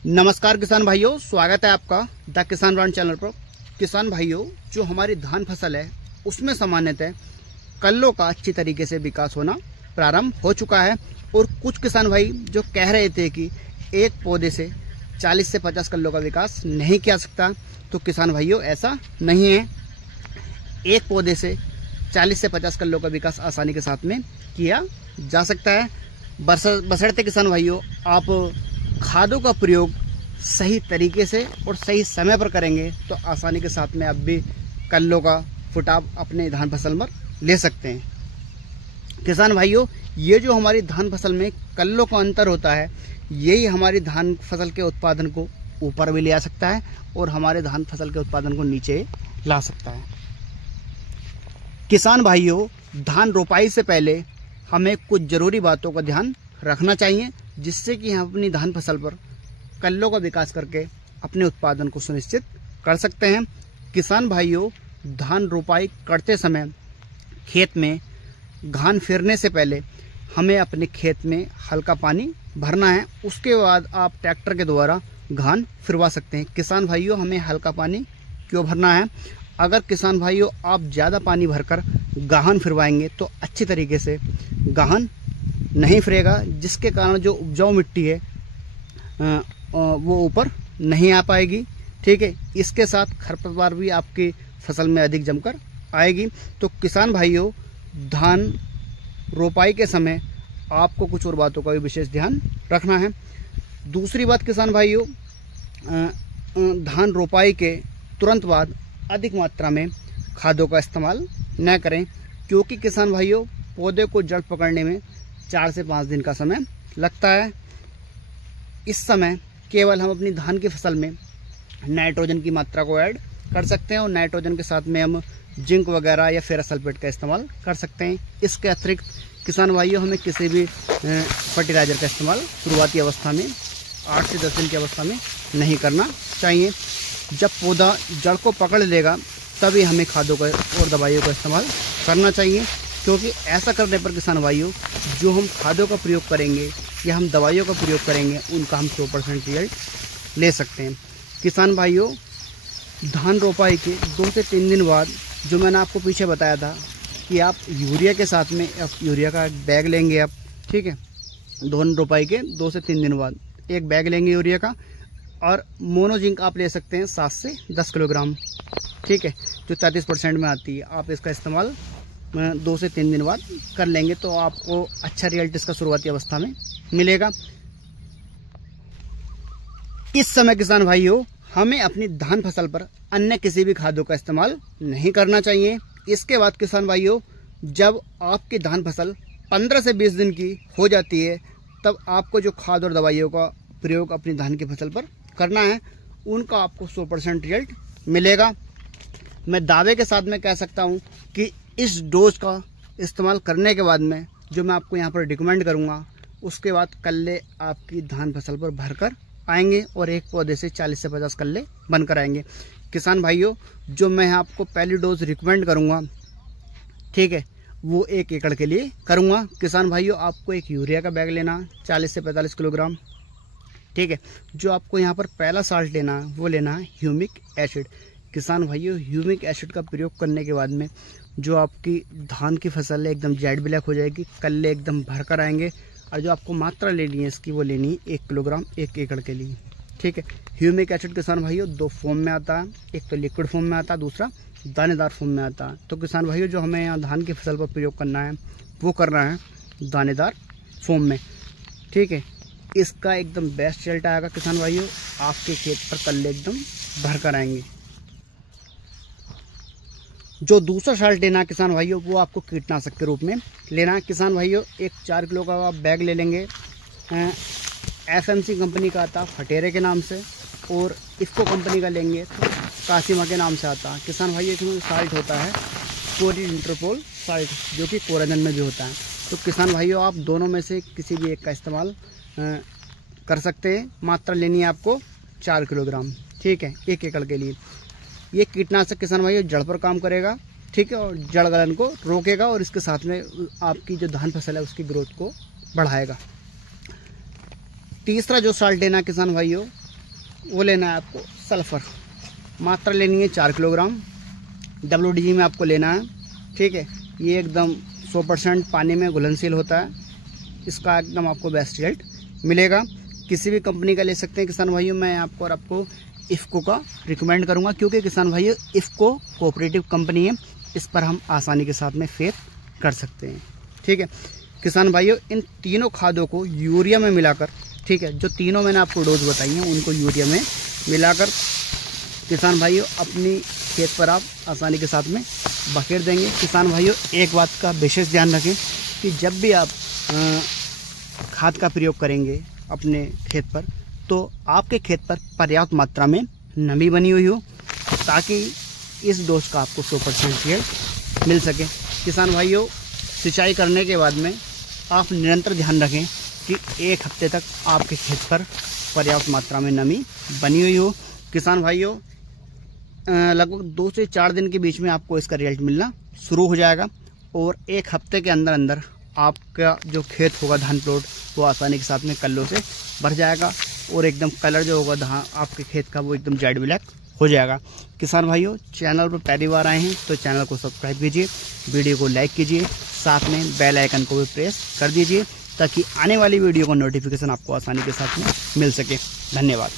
नमस्कार किसान भाइयों, स्वागत है आपका द किसान ब्रांड चैनल पर। किसान भाइयों, जो हमारी धान फसल है उसमें सामान्यतः कल्लों का अच्छी तरीके से विकास होना प्रारंभ हो चुका है। और कुछ किसान भाई जो कह रहे थे कि एक पौधे से 40 से 50 कल्लों का विकास नहीं किया सकता, तो किसान भाइयों ऐसा नहीं है। एक पौधे से 40 से 50 कल्लों का विकास आसानी के साथ में किया जा सकता है, बशर्ते किसान भाइयों आप खादों का प्रयोग सही तरीके से और सही समय पर करेंगे तो आसानी के साथ में आप भी कल्लों का फुटाव अपने धान फसल में ले सकते हैं। किसान भाइयों, ये जो हमारी धान फसल में कल्लों का अंतर होता है, यही हमारी धान फसल के उत्पादन को ऊपर भी ले आ सकता है और हमारे धान फसल के उत्पादन को नीचे ला सकता है। किसान भाइयों, धान रोपाई से पहले हमें कुछ जरूरी बातों का ध्यान रखना चाहिए, जिससे कि हम अपनी धान फसल पर कल्लों का विकास करके अपने उत्पादन को सुनिश्चित कर सकते हैं। किसान भाइयों, धान रोपाई करते समय खेत में घान फिरने से पहले हमें अपने खेत में हल्का पानी भरना है। उसके बाद आप ट्रैक्टर के द्वारा घान फिरवा सकते हैं। किसान भाइयों, हमें हल्का पानी क्यों भरना है? अगर किसान भाइयों आप ज़्यादा पानी भरकर गाहन फिरवाएंगे तो अच्छी तरीके से गाहन नहीं फिरेगा, जिसके कारण जो उपजाऊ मिट्टी है वो ऊपर नहीं आ पाएगी। ठीक है, इसके साथ खरपतवार भी आपकी फसल में अधिक जमकर आएगी। तो किसान भाइयों, धान रोपाई के समय आपको कुछ और बातों का भी विशेष ध्यान रखना है। दूसरी बात किसान भाइयों, धान रोपाई के तुरंत बाद अधिक मात्रा में खादों का इस्तेमाल न करें, क्योंकि किसान भाइयों पौधे को जड़ पकड़ने में 4 से 5 दिन का समय लगता है। इस समय केवल हम अपनी धान की फसल में नाइट्रोजन की मात्रा को ऐड कर सकते हैं और नाइट्रोजन के साथ में हम जिंक वगैरह या फेरस सल्फेट का इस्तेमाल कर सकते हैं। इसके अतिरिक्त किसान भाइयों हमें किसी भी फर्टिलाइजर का इस्तेमाल शुरुआती अवस्था में 8 से 10 दिन की अवस्था में नहीं करना चाहिए। जब पौधा जड़ को पकड़ लेगा तभी हमें खादों का और दवाइयों का इस्तेमाल करना चाहिए, क्योंकि ऐसा करने पर किसान भाइयों जो हम खादों का प्रयोग करेंगे या हम दवाइयों का प्रयोग करेंगे उनका हम 100% रिजल्ट ले सकते हैं। किसान भाइयों, धान रोपाई के 2 से 3 दिन बाद जो मैंने आपको पीछे बताया था कि आप यूरिया के साथ में यूरिया का एक बैग लेंगे आप, ठीक है, धान रोपाई के 2 से 3 दिन बाद एक बैग लेंगे यूरिया का, और मोनोजिंक आप ले सकते हैं 7 से 10 किलोग्राम, ठीक है, जो 33% में आती है। आप इसका इस्तेमाल 2 से 3 दिन बाद कर लेंगे तो आपको अच्छा रिजल्ट इसका शुरुआती अवस्था में मिलेगा। इस समय किसान भाइयों हमें अपनी धान फसल पर अन्य किसी भी खादों का इस्तेमाल नहीं करना चाहिए। इसके बाद किसान भाइयों, जब आपकी धान फसल 15 से 20 दिन की हो जाती है, तब आपको जो खाद और दवाइयों का प्रयोग अपनी धान की फसल पर करना है, उनका आपको 100% रिजल्ट मिलेगा। मैं दावे के साथ में कह सकता हूं कि इस डोज का इस्तेमाल करने के बाद में जो मैं आपको यहाँ पर रिकमेंड करूँगा, उसके बाद कल्ले आपकी धान फसल पर भरकर आएंगे और एक पौधे से 40 से 50 कल्ले बनकर आएंगे। किसान भाइयों, जो मैं आपको पहली डोज रिकमेंड करूँगा, ठीक है, वो 1 एकड़ के लिए करूँगा। किसान भाइयों, आपको एक यूरिया का बैग लेना 40 से 45 किलोग्राम, ठीक है। जो आपको यहाँ पर पहला साल्ट लेना है वो लेना है ह्यूमिक एसिड। किसान भाइयों, ह्यूमिक एसिड का प्रयोग करने के बाद में जो आपकी धान की फसल है एकदम जेड ब्लैक हो जाएगी, कल्ले एकदम भर कर आएंगे, और जो आपको मात्रा लेनी है इसकी वो लेनी है 1 किलोग्राम 1 एकड़ के लिए, ठीक है। ह्यूमिक एसिड किसान भाइयों 2 फॉर्म में आता है, एक तो लिक्विड फॉर्म में आता है, दूसरा दानेदार फॉर्म में आता है। तो किसान भाइयों, जो हमें यहाँ धान की फसल पर प्रयोग करना है वो करना है दानेदार फॉर्म में, ठीक है। इसका एकदम बेस्ट रिजल्ट आएगा किसान भाइयों, आपके खेत पर कल्ले एकदम भर कर आएंगे। जो दूसरा साल्ट लेना है किसान भाइयों, वो आपको कीटनाशक के रूप में लेना है। किसान भाइयों, एक 4 किलो का आप बैग ले लेंगे। FMC कंपनी का आता है फटेरे के नाम से, और इफ़को कंपनी का लेंगे तो कासिमा के नाम से आता है। किसान भाइयों, इसमें साल्ट होता है क्लोरीनिट्रोपोल साल्ट, जो कि कोराजन में भी होता है। तो किसान भाइयों, आप दोनों में से किसी भी एक का इस्तेमाल कर सकते हैं। मात्रा लेनी है आपको 4 किलोग्राम, ठीक है, 1 एकड़ के लिए। ये कीटनाशक किसान भाइयों जड़ पर काम करेगा, ठीक है, और जड़ गलन को रोकेगा और इसके साथ में आपकी जो धान फसल है उसकी ग्रोथ को बढ़ाएगा। तीसरा जो साल्ट लेना किसान भाइयों, वो लेना है आपको सल्फ़र। मात्रा लेनी है 4 किलोग्राम। WDG में आपको लेना है, ठीक है। ये एकदम 100% पानी में घुलनशील होता है। इसका एकदम आपको बेस्ट रिजल्ट मिलेगा। किसी भी कंपनी का ले सकते हैं किसान भाइयों। मैं आपको इफ़को का रिकमेंड करूंगा, क्योंकि किसान भाइयों इफ़को कोऑपरेटिव कंपनी है। इस पर हम आसानी के साथ में फेथ कर सकते हैं, ठीक है। किसान भाइयों, इन तीनों खादों को यूरिया में मिलाकर, ठीक है, जो तीनों मैंने आपको डोज बताई हैं उनको यूरिया में मिलाकर किसान भाइयों अपनी खेत पर आप आसानी के साथ में बखेर देंगे। किसान भाइयों, एक बात का विशेष ध्यान रखें कि जब भी आप खाद का प्रयोग करेंगे अपने खेत पर, तो आपके खेत पर पर्याप्त मात्रा में नमी बनी हुई हो, ताकि इस डोज का आपको 100% रिजल्ट मिल सके। किसान भाइयों, सिंचाई करने के बाद में आप निरंतर ध्यान रखें कि 1 हफ्ते तक आपके खेत पर पर्याप्त मात्रा में नमी बनी हुई हो। किसान भाइयों, लगभग 2 से 4 दिन के बीच में आपको इसका रिजल्ट मिलना शुरू हो जाएगा, और 1 हफ्ते के अंदर अंदर आपका जो खेत होगा धान प्लॉट, वो आसानी के साथ में कल्लों से भर जाएगा, और एकदम कलर जो होगा धान आपके खेत का वो एकदम जेड ब्लैक हो जाएगा। किसान भाइयों, चैनल पर पहली बार आए हैं तो चैनल को सब्सक्राइब कीजिए, वीडियो को लाइक कीजिए, साथ में बेल आइकन को भी प्रेस कर दीजिए, ताकि आने वाली वीडियो का नोटिफिकेशन आपको आसानी के साथ में मिल सके। धन्यवाद।